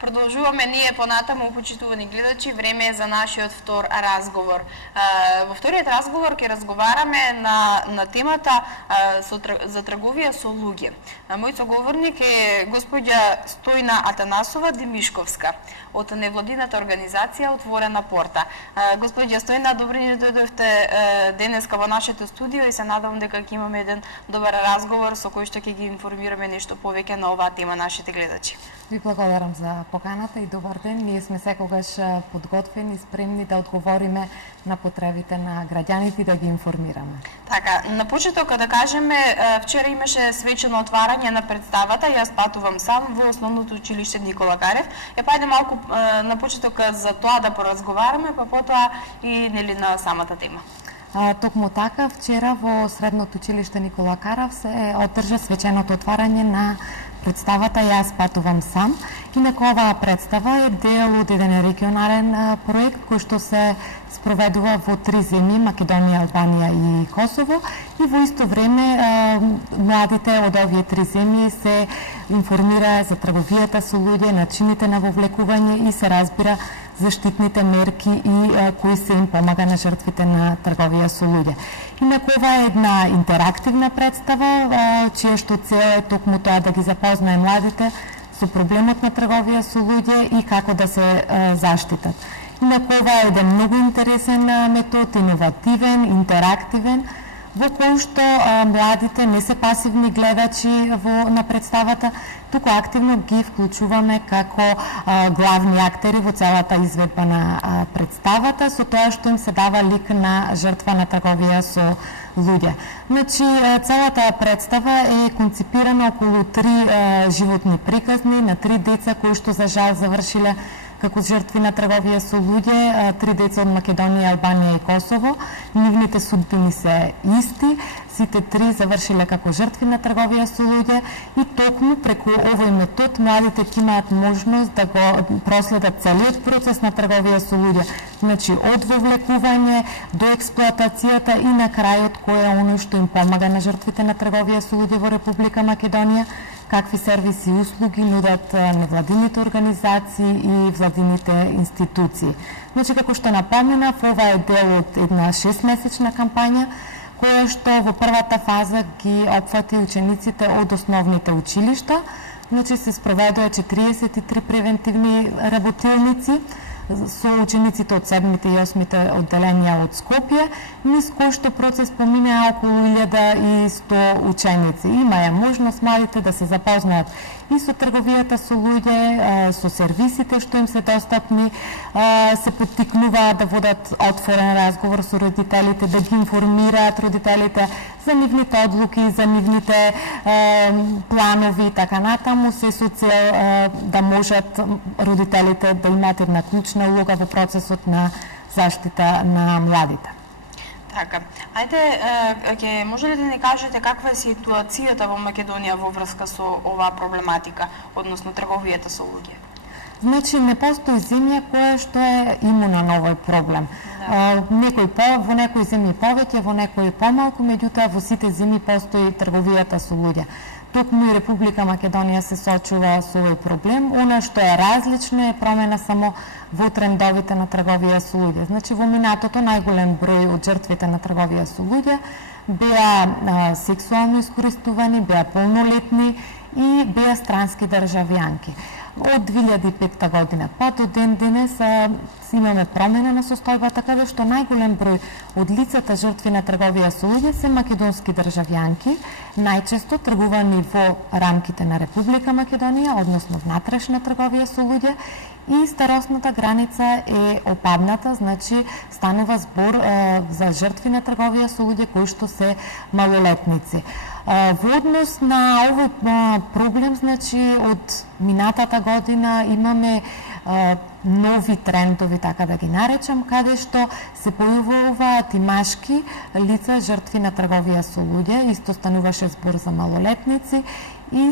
Продолжуваме ние понатаму, почитувани гледачи, време е за нашиот втор разговор. Во вториот разговор ќе разговараме на темата за трговија со луѓе. Мојот соговорник е господја Стојна Атанасова Демишковска од невладината организација Отворена порта. Господја Стојна, добро ни дојдовте денеска во нашето студио и се надевам дека ќе имаме еден добар разговор со кој што ќе ги информираме нешто повеќе на оваа тема нашите гледачи. Ви благодарам за поканата и добар ден. Ние сме секогаш подготвени и спремни да одговориме на потребите на граѓаните и да ги информираме. Така, на почеток да кажеме, вчера имаше свечено отварање на представата Јас патувам сам во Основното училиште Никола Карев. Ја пајде малку на почеток за тоа да поразговараме, па потоа и нели на самата тема. Токму така, вчера во Средното училиште Никола Карев се одржа свеченото отварање на представата Јас патувам сам. Инаку оваа представа е дел од еден регионален проект кој што се спроведува во 3 земји, Македонија, Албанија и Косово, и во исто време младите од овие 3 земји се информира за трговијата со луѓе, начините на вовлекување и се разбира заштитните мерки и кои се им помага на жртвите на трговија со луѓе. Инаку ова е една интерактивна представа, чија што цел е токму тоа да ги запознае младите со проблемот на трговија со луѓе и како да се заштитат. Инаку ова е еден многу интересен метод, иновативен, интерактивен, во кој што младите не се пасивни гледачи на представата, туку активно ги вклучуваме како главни актери во целата изведба на представата, со тоа што им се дава лик на жртва на трговија со луѓе. Значи, целата представа е конципирана околу 3 животни приказни на 3 деца кои што за жал завршиле како жртви на трговија со луѓе, 3 деца од Македонија, Албанија и Косово. Нивните судбини се исти, сите 3 завршиле како жртви на трговија со луѓе и токму преку овој метод младите ќе имаат можност да го проследат целиот процес на трговија со луѓе. Значи, од вовлекување до експлоатацијата и на крајот кој е оно што им помага на жртвите на трговија со луѓе во Република Македонија, какви сервиси и услуги нудат невладините организации и владините институции. Значи, како што напоменав, ова е дел од една 6-месечна кампања, која што во првата фаза ги опфати учениците од основните училишта. Значи, се спроведува 43 превентивни работилници со учениците од 7-те и 8-те одделенија од Скопје, низ кој што процес поминаа околу 1100 ученици. Има ја можност малите да се запознаат и со трговијата со луѓе, со сервисите што им се достапни, се поттикнуваат да водат отворен разговор со родителите, да ги информираат родителите за нивните одлуки, за нивните планови и така натаму, се со цел да можат родителите да имаат една клучна улога во процесот на заштита на младите. Така, ајде, може ли да ни кажете каква е ситуацијата во Македонија во врска со оваа проблематика, односно трговијата со луѓе? Значи, не постои земја која што е имуна на овој проблем. Во некои земји повеќе, во некои помалку, меѓутоа во сите земји постои трговијата со луѓе. Токму и Република Македонија се соочува со овој проблем. Она што е различно е промена само во трендовите на трговија со луѓе. Значи, во минатото најголем број од жртвите на трговија со луѓе беа сексуално искористувани, беа полнолетни и беа странски државјанки. Од 2005 година па до ден денес имаме промена на состојбата, каде што најголем број од лицата жртви на трговија со луѓе се македонски државјанки, најчесто тргувани во рамките на Република Македонија, односно внатрешна трговија со луѓе, и старосната граница е опадната, значи станува збор за жртви на трговија со луѓе кои што се малолетници. Во однос на овој проблем, значи од минатата година имаме нови трендови, така да ги наречам, каде што се појавуваат и машки лица жртви на трговија со луѓе, исто стануваше збор за малолетници, и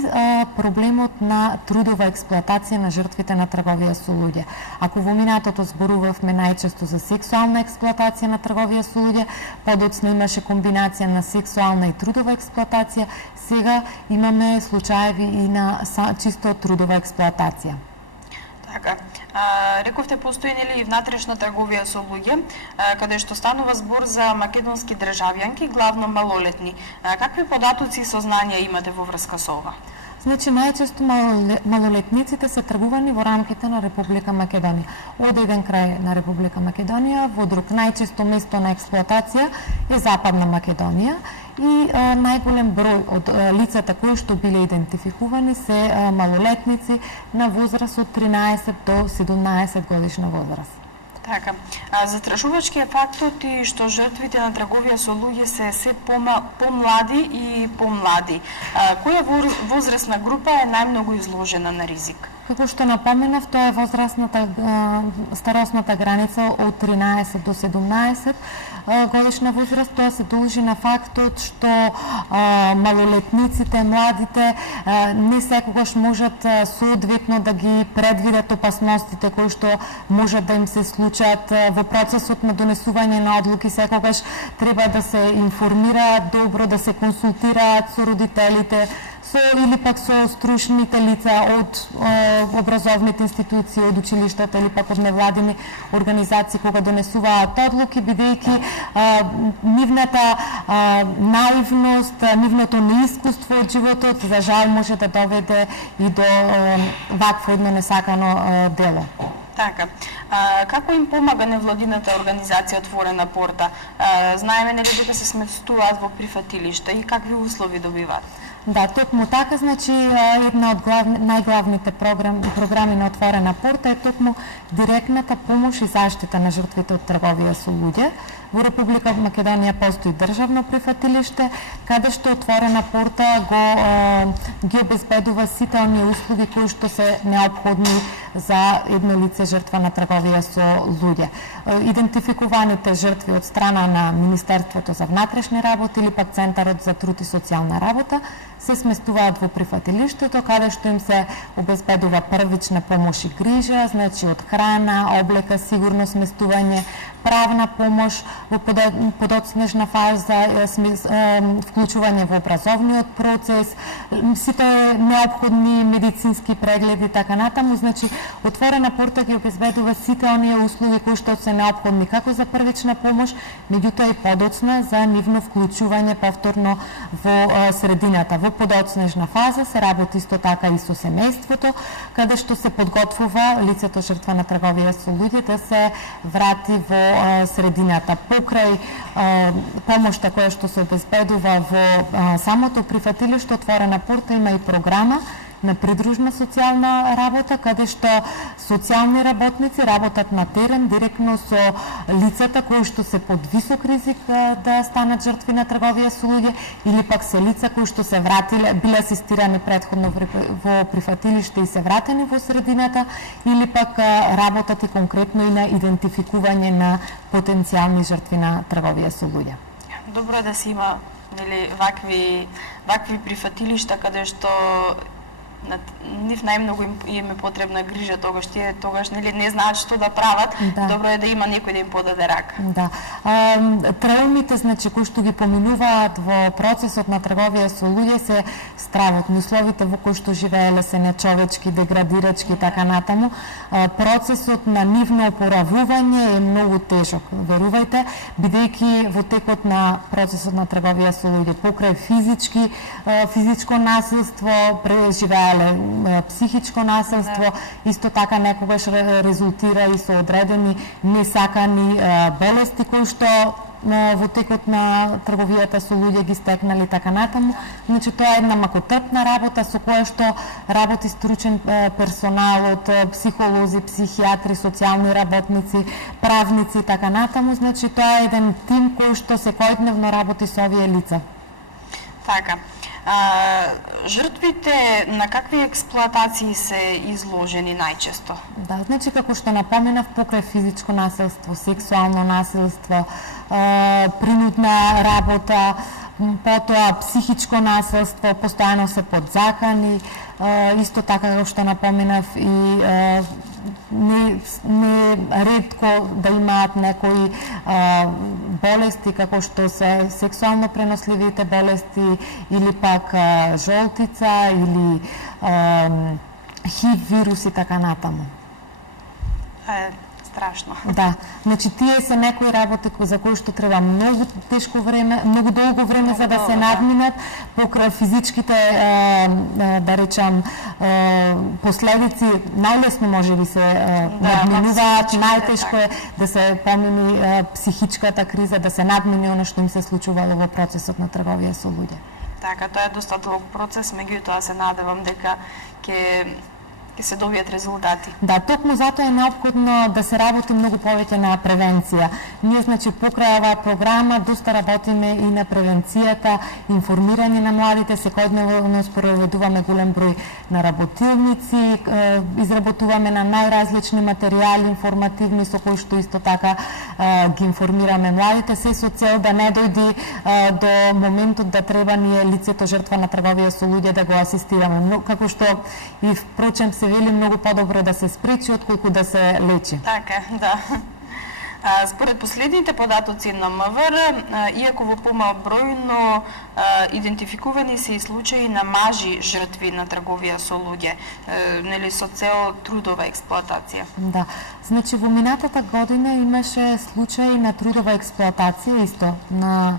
проблемот на трудова експлоатација на жртвите на трговија со луѓе. Ако во минатото зборувавме најчесто за сексуална експлоатација на трговија со луѓе, подоцна имаше комбинација на сексуална и трудова експлоатација, сега имаме случаеви и на чисто трудова експлоатација. Така, рековте постои нели и внатрешна трговија со луѓе, каде што станува збор за македонски државјанки, главно малолетни. Какви податоци и сознанија имате во врска со ова? Значи, најчесто малолетниците се тргувани во рамките на Република Македонија. Од еден крај на Република Македонија, во друг. Најчесто место на експлоатација е Западна Македонија и најголем број од лицата кои што биле идентификувани се малолетници на возраст од 13 до 17 годишна возраст. Така, затрашувачки е фактот и што жртвите на трговија со луѓе се помлади и помлади. Која возрастна група е најмногу изложена на ризик? Како што напоменав, тоа е старосната граница од 13 до 17 годишна возраст. Тоа се должи на фактот што малолетниците, младите не секогаш можат соодветно да ги предвидат опасностите кои што можат да им се случат во процесот на донесување на одлуки. Секогаш треба да се информираат добро, да се консултираат со родителите, или пак со стручните лица од образовните институции, од училиштата или пак од невладини организации кога донесуваат одлуки, бидејќи нивната наивност, нивното неискуство од животот за жал може да доведе и до вакво едно несакано дело. Така, како им помага невладината организација Отворена порта? Знаеме нели дека се сместуваат во прифатилишта и какви услови добиваат? Да, токму така, значи една од најглавните програми на Отворена порта е токму директната помош и заштита на жртвите од трговија со луѓе. Во Република Македонија постои државно прифатилиште, каде што Отворена порта ги обезбедува сите оние услуги кои што се неопходни за едно лице жртва на трговија со луѓе. Идентификуваните жртви од страна на Министерството за внатрешни работи или пак Центарот за труд и социјална работа се сместуваат во прифатилиштето, каде што им се обезбедува првична помош и грижа, значи од храна, облека, сигурно сместување, правна помош во подоцнежна фаза, вклучување во образовниот процес, сите неопходни медицински прегледи, така натаму. Значи, Отворена порта ги обезбедува сите оние услуги кои што се неопходни како за првична помош, меѓутоа и подоцна за нивно вклучување повторно во средината. Во подоцнежна фаза се работи исто така и со семејството, каде што се подготвува лицето жртва на трговија со луѓе да се врати во средината. Покрај помошта која што се обезбедува во самото прифатилиште, Отворена порта има и програма на придружна социјална работа, каде што социјални работници работат на терен директно со лицата кои што се под висок ризик да станат жртви на трговија со луѓе, или пак се лица кои што се вратиле, биле асистирани претходно во прифатилиште и се вратени во средината, или пак работат и конкретно и на идентификување на потенцијални жртви на трговија со луѓе. Добро е да се има нели вакви прифатилишта каде што на нив најмногу им е потребна грижа, тогаш нели не знаат што да прават. Да. Добро е да има некој да им подаде рака. Да. Траумите, значи, кои што ги поминуваат во процесот на трговија со луѓе се стравотни. Условите во кои што живееле се нечовечки, деградирачки и така натаму. Процесот на нивно опоравување е многу тежок, верувајте, бидејќи во текот на процесот на трговија со луѓе покрај физичко насилство преживеа психичко насилство, исто така некогаш резултира и со одредени несакани болести кои што во текот на трговијата со луѓе ги стекнали, така натаму. Значи, тоа е една макотрпна работа со која што работи стручен персонал од психолози, психијатри, социјални работници, правници, така натаму. Значи, тоа е еден тим кој што секојдневно работи со овие лица. Така. Жртвите на какви експлоатации се изложени најчесто? Да, значи како што напоменав, покрај физичко насилство, сексуално насилство, принудна работа, потоа психичко насилство, постојано се подзакани, исто така како што напоменав и не ретко да имаат некои болести како што се сексуално преносливите болести или пак жолтица или ХИВ вирус и така натаму. страшно. Да, значи тие се некои работи за кои што треба многу тешко време, многу долго време за да се надминат, покрај физичките да речам последици најлесно може би се надминуваат, најтешко е да се помини психичката криза, да се надмини она што им се случувало во процесот на трговија со луѓе. Така, тоа е доста долг процес, меѓутоа се надевам дека ќе се добијат резултати. Да, токму затоа е неопходно да се работи многу повеќе на превенција. Ние, значи, покрај оваа програма доста работиме и на превенцијата, информирање на младите, секојдневно спроведуваме голем број на работилници, изработуваме на најразлични материјали информативни со кои што исто така ги информираме младите, се со цел да не дојди до моментот да треба ние лицето жртва на трговија со луѓе да го асистираме. Но како што и впрочем се вели многу подобро да се спречи отколку да се лечи. Така, да. Според последните податоци на МВР, иако во помал број, но идентификувани се и случаи на мажи жртви на трговија со луѓе, нели со цел трудова експлоатација. Да. Значи во минатата година имаше случаи на трудова експлоатација исто на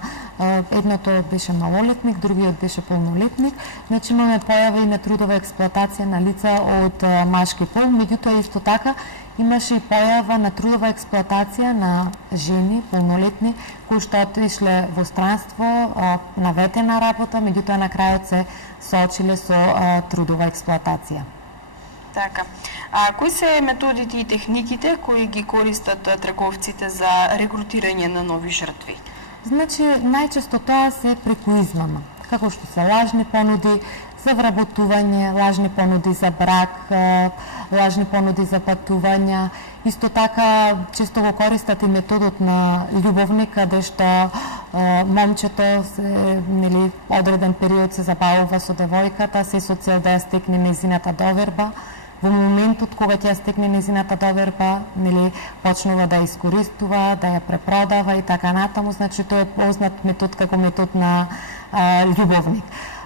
едното беше малолетник, другиот беше полнолетник. Значи имаме појави на трудова експлоатација на лица од машки пол, меѓутоа исто така имаше и појава на трудова експлоатација на жени, полнолетни, кои што отишле во странство, наветена работа, меѓутоа на крајот се соочиле со трудова експлоатација. Така. Кои се методите и техниките кои ги користат трговците за рекрутирање на нови жртви? Значи, најчесто тоа се преку измама, како што се лажни понуди за вработување, лажни понуди за брак, лажни понуди за патувања. Исто така, често го користат и методот на љубовник, каде што момчето нели одреден период се забавува со девојката, се со цел да ја стекне нејзината доверба. Во моментот кога ќе ја стекне нејзината доверба, нели почнува да ја искористува, да ја препродава и така натаму, значи тоа е познат метод како метод на љубовник.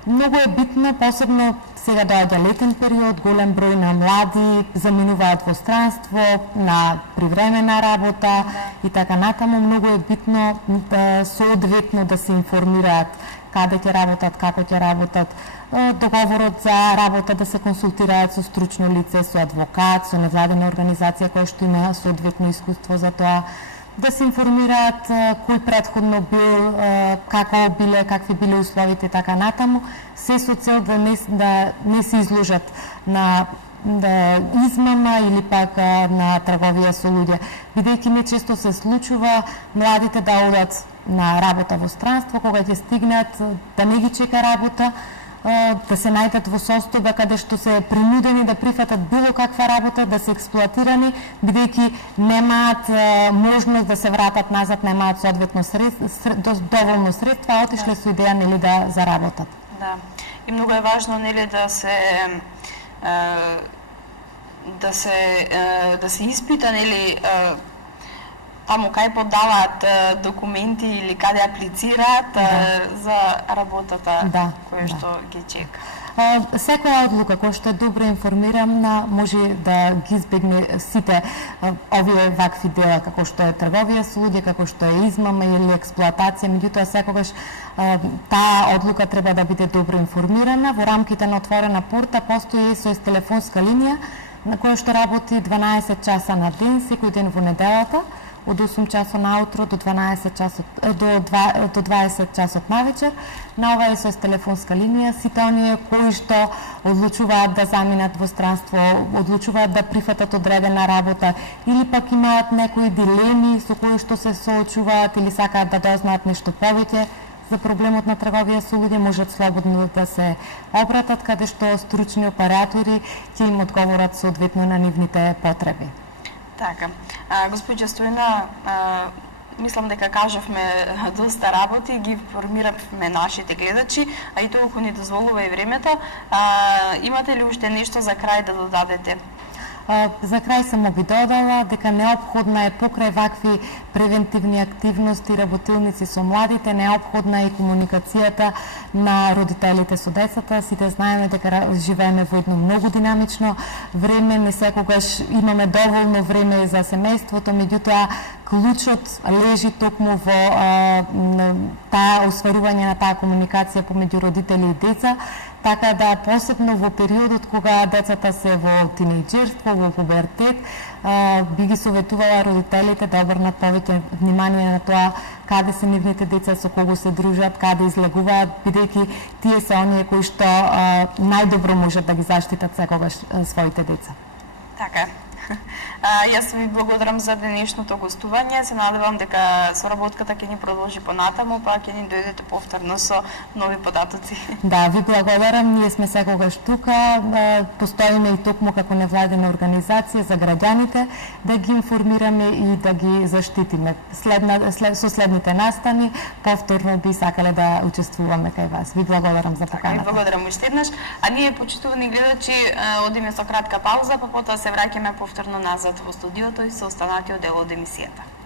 Многу е битно, посебно сега доаѓа летен период, голем број на млади заминуваат во странство, на привремена работа и така натаму. Многу е битно соодветно да се информираат каде ќе работат, како ќе работат, договорот за работа да се консултираат со стручно лице, со адвокат, со невладена организација која што има соодветно искуство за тоа, да се информираат кој предходно бил, какви биле условите и така натаму, се со цел да не се изложат на измама или пак на трговија со луѓе. Бидејќи нечесто се случува младите да одат на работа во странство, кога ќе стигнат да не ги чека работа, да се најдат во состојба каде што се принудени да прифатат било каква работа, да се експлоатирани, бидејќи немаат можност да се вратат назад, немаат соодветно доволно средства, отишле со идеја нели да заработат. Да. И многу е важно нели да се испита нели таму кај подаваат документи или каде аплицираат за работата која што ги чека. Секоја одлука која што е добро информирана може да ги избегне сите овие вакви дела како што е трговија со луѓе, како што е измама или експлоатација, меѓутоа секогаш таа одлука треба да биде добро информирана. Во рамките на отворена порта постои SOS телефонска линија на која што работи 12 часа на ден, секој ден во неделата, од 8 часот наутро до 20 часот навечер. На оваа SOS телефонска линија сите оние кои што одлучуваат да заминат во странство, одлучуваат да прифатат одредена работа или пак имаат некои дилеми со кои што се соочуваат или сакаат да дознаат нешто повеќе за проблемот на трговија со луѓе, можат слободно да се обратат каде што стручни оператори ќе им одговорат соодветно на нивните потреби. Така. Госпоѓа Стојна, мислам дека кажавме доста работи, ги информиравме нашите гледачи, а и толку ни дозволува и времето. Имате ли уште нешто за крај да додадете? За крај само би додала дека неопходна е покрај вакви превентивни активности, работилници со младите, неопходна е и комуникацијата на родителите со децата. Сите знаеме дека живееме во едно многу динамично време, не секогаш имаме доволно време за семејството, меѓутоа клучот лежи токму во таа осварување на таа комуникација помеѓу родители и деца, така да посебно во периодот кога децата се во тинејџерство, во пубертет, би ги советувала родителите да обрнат повеќе внимание на тоа каде се нивните деца, со кого се дружат, каде излегуваат, бидејќи тие се оние кои што најдобро можат да ги заштитат секогаш своите деца. Така е. Јас ви благодарам за денешното гостување. Се надевам дека соработката ќе ни продолжи понатаму, па ќе ни дојдете повторно со нови податоци. Да, ви благодарам. Ние сме секогаш тука. Постоиме и токму како невладина организација за граѓаните да ги информираме и да ги заштитиме. Со следните настани повторно би сакале да учествуваме кај вас. Ви благодарам за поканата. Ви благодарам уште еднаш. А ние, почитувани гледачи, одиме со кратка пауза, па потоа се враќаме повторно назад во студиото и со останатиот дел од емисијата.